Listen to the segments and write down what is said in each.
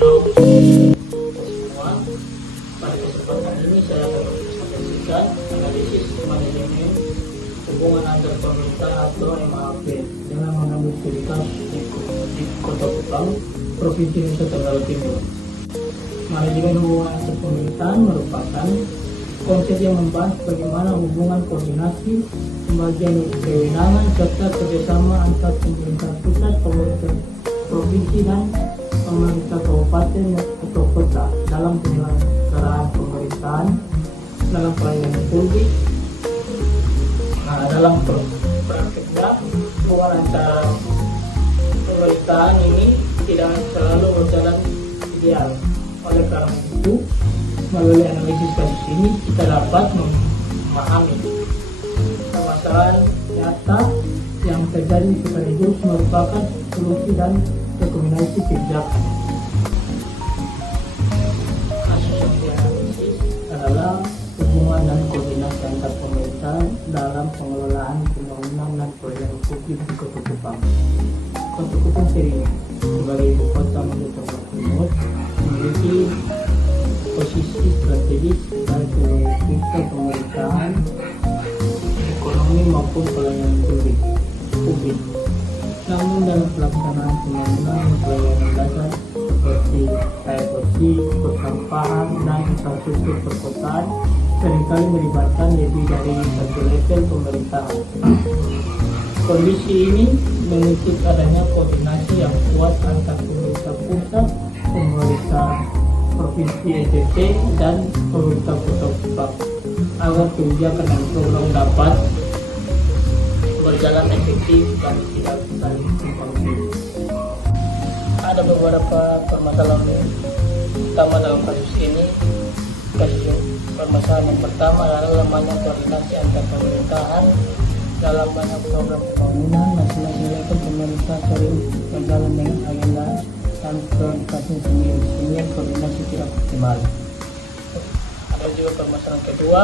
Semua pada kesempatan ini saya akan mempresentasikan analisis manajemen hubungan antar pemerintah atau MAP dengan mengambil studi di Kota Kupang, Provinsi Nusa Tenggara Timur. Manajemen hubungan antar pemerintahan merupakan konsep yang membahas bagaimana hubungan koordinasi, pembagian kewenangan, serta kerjasama antar pemerintah pusat, pemerintah provinsi, dan pemerintah kabupaten atau kota dalam penyelenggaraan pemerintahan, dalam pelayanan publik. Dalam prakteknya hubungan antara pemerintahan ini tidak selalu berjalan ideal. Oleh karena itu, melalui analisis kasus ini kita dapat memahami permasalahan nyata yang terjadi sekaligus merupakan solusi dan rekomendasi kebijakan. Kasus yang dianalisis adalah hubungan dan koordinasi antar pemerintah dalam pengelolaan pembangunan dan proyek publik di Kota Kupang. Kota Kupang sendiri sebagai ibu kota Nusa Tenggara Timur memiliki posisi strategis dari pusat pemerintahan, ekonomi maupun pelayanan publik. Namun dalam pelaksanaan pembangunan pelayanan dasar seperti air bersih, persampahan, dan infrastruktur perkotaan seringkali melibatkan lebih dari satu level pemerintahan. Kondisi ini menuntut adanya koordinasi yang kuat antara pemerintah pusat, pemerintah provinsi NTT, dan pemerintah Kota Kupang agar kebijakan dan program dapat berjalan efektif dan tidak saling tumpang tindih. Ada beberapa permasalahan utama dalam kasus ini. Permasalahan yang pertama adalah lemahnya koordinasi antar pemerintahan dalam banyak program pembangunan. Masing-masing level pemerintah sering berjalan dengan agenda dan prioritasnya sendiri, sehingga koordinasi tidak optimal. Ada juga permasalahan kedua,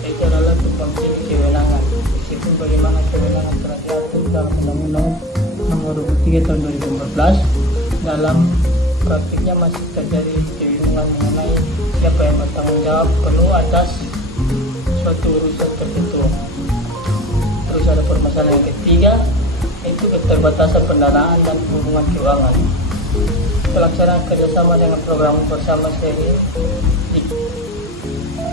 yaitu adalah tumpang tindih kewenangan. Meskipun bagaimana kewenangan telah diatur dalam Undang-Undang Nomor 23 Tahun 2014, dalam praktiknya masih terjadi kebingungan mengenai siapa yang bertanggung jawab penuh atas suatu urusan tertentu. Terus ada permasalahan yang ketiga, yaitu keterbatasan pendanaan dan hubungan keuangan. Pelaksanaan kerjasama dengan program bersama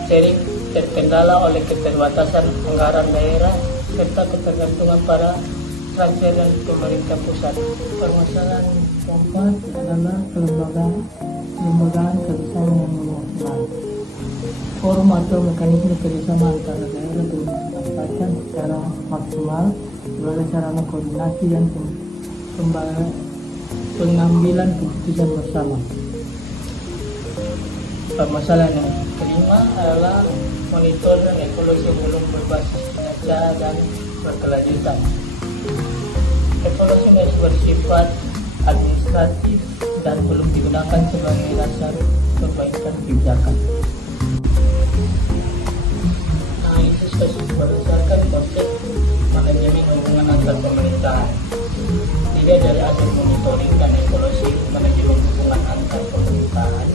sering terkendala oleh keterbatasan anggaran daerah serta ketergantungan pada transfer dan pemerintah pusat. Permasalahan keempat adalah kelembagaan kerjasama yang memuaskan. Forum atau mekanisme kerjasama antara daerah belum dimanfaatkan secara maksimal sebagai sarana koordinasi dan pengambilan keputusan bersama. Permasalahan yang kelima adalah monitor dan evaluasi belum berbasis kinerja dan berkelanjutan. Evaluasi masih bersifat administratif dan belum digunakan sebagai dasar perbaikan kebijakan. Analisis kasus berdasarkan konsep manajemen hubungan antar pemerintahan. Tidak dari hasil monitoring dan evaluasi manajemen hubungan antar pemerintahan,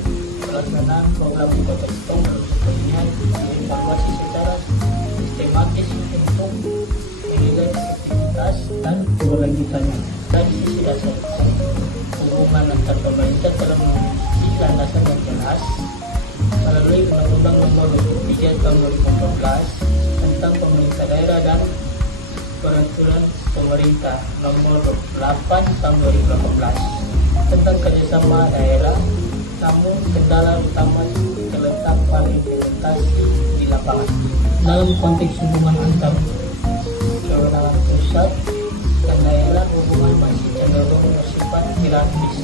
pelaksanaan program di Kota Kupang harus terlihat dievaluasi secara sistematis untuk menilai efektivitas dan keberlanjutannya. Dari sisi dasar, hubungan antar pemerintah telah memiliki landasan yang jelas melalui Undang-Undang Nomor 23 Tahun 2014 tentang pemerintah daerah dan Peraturan Pemerintah Nomor 8 Tahun 2018 tentang kerjasama daerah. Namun kendala utama terletak pada implementasi di lapangan. Dalam konteks hubungan antar kewenangan pusat dan daerah, hubungan masih cenderung bersifat hierarkis,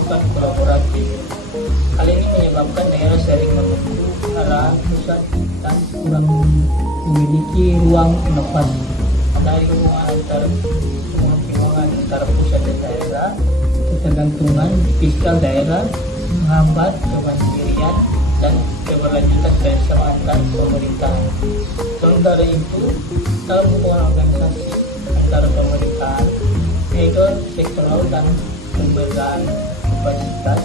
bukan kolaboratif. Hal ini menyebabkan daerah sering menunggu arahan pusat dan kurang memiliki ruang inovasi. Dari hubungan antara pusat dan daerah, ketergantungan fiskal daerah menghambat kemandirian dan keberlanjutan kerjasama antar pemerintahan. Sementara itu, dalam hubungan organisasi antara pemerintahan, sektor sektoral dan pemberdayaan kapasitas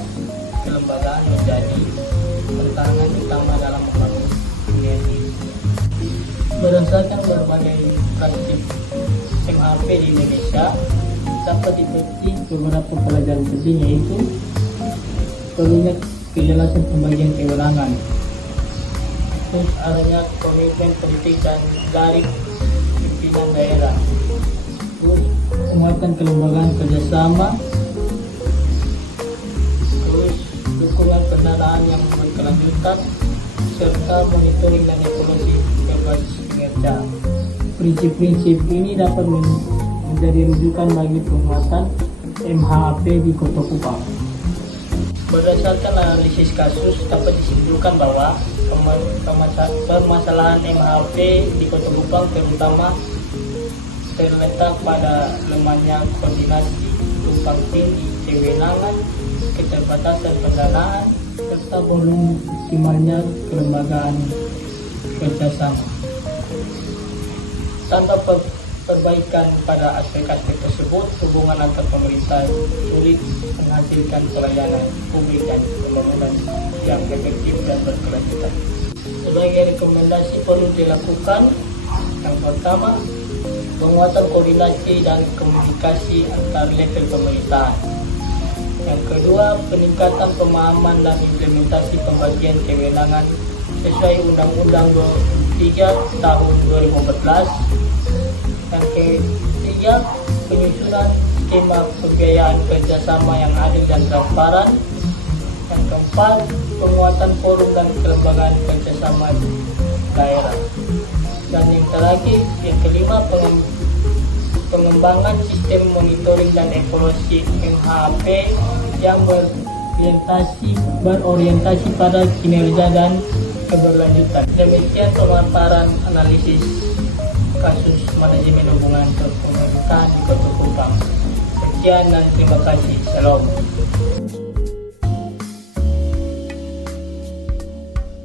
Berdasarkan berbagai praktik MHP di Indonesia, dapat dipetik beberapa pelajaran penting, yaitu perlunya kejelasan pembagian kewenangan, terus adanya komitmen politik dan dari pimpinan daerah, terus penguatan kelembagaan kerjasama, terus dukungan pendanaan yang berkelanjutan, serta monitoring dan evaluasi berbasis kinerja. Prinsip-prinsip ini dapat menjadi rujukan bagi penguatan MHP di Kota Kupang. Berdasarkan analisis kasus, dapat disimpulkan bahwa permasalahan MHP di Kota Kupang terutama terletak pada lemahnya koordinasi, tumpang tindih kewenangan, keterbatasan pendanaan, serta belum optimalnya kelembagaan kerjasama. Tanpa perbaikan pada aspek-aspek tersebut, hubungan antar pemerintah sulit menghasilkan pelayanan publik dan pembangunan yang efektif dan berkelanjutan. Sebagai rekomendasi perlu dilakukan, yang pertama, penguatan koordinasi dan komunikasi antar level pemerintahan. Yang kedua, peningkatan pemahaman dan implementasi pembagian kewenangan sesuai Undang-Undang 23 tahun 2014. Yang ketiga, penyusunan skema pembiayaan kerjasama yang adil dan transparan. Yang keempat, penguatan forum dan kelembagaan kerjasama daerah. Dan yang terakhir, yang kelima, pengembangan sistem monitoring dan evaluasi MHP yang berorientasi pada kinerja dan keberlanjutan. Demikian pemaparan analisis kasus manajemen hubungan pemerintahan di Kota Kupang. Sekian dan terima kasih. Salam.